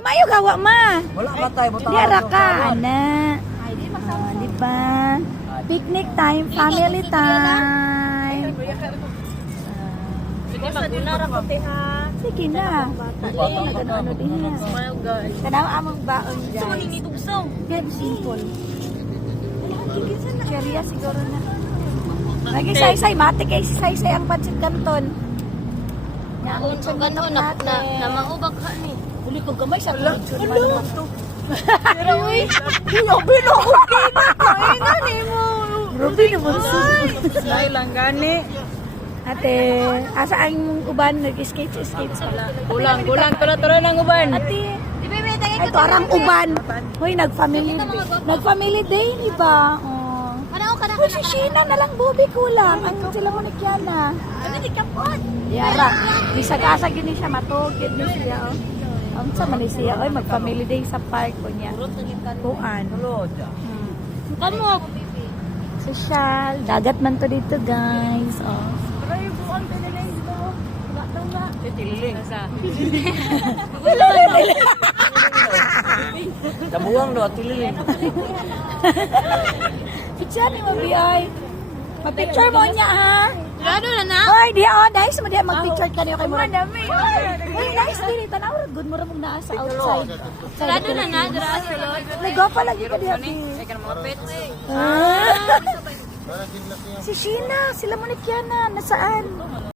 Mayo gawa ma. Wala matay, butang. Diara ka, ana. Di ba? Picnic time, family time. Sige, mag-unara ko, ha. Sige na. Nagano-ano din na. Tanaw among baon Gusto mo guys. ninitugsaw. Yan, simple. Cheria siguro na. Lagi say-say, mati kay si say-say ang pancit canton. Naon ko gato na maubag ka ni. Uli ko gamay sa lechon man to. Pero uy, Grabe na ako ay nani mo. Grabe naman sud. Ay lang gani. Ate, asa ang uban nag-skate pala. Kulang tara ng uban. Ate, Di ba may tagay ito arang uban. Hoy, nag-family day, di ba? Oh. Ano ka na? Hoy, si Sheena na lang bubi kulang. Ang sila mo ni Kiana. Ano di kapot? Yara, isag-asag yun siya, matugid ni siya. Oh. Ang sa man ni siya, oy, mag-family day sa park ko niya. Kuan. Kamo. Social, dagat man to dito, guys. Oh. Pero yung buwan pinilay dito. Wala daw nga. Tililing. Dabuang do, tililing. Picture ni Mabiyay. Mag-picture mo niya, ha? Lado na na. Hoy, di oh, nice mo diya mag-picture ka niyo kay mo. Madami. Hoy, nice dili tanaw good mo ra mong naa sa outside. Lado na na. Dara sa lod. Nagwapa lagi ka diha. Ay ka na mga pets. Si Sheena, sila mo ni Kiana, nasaan?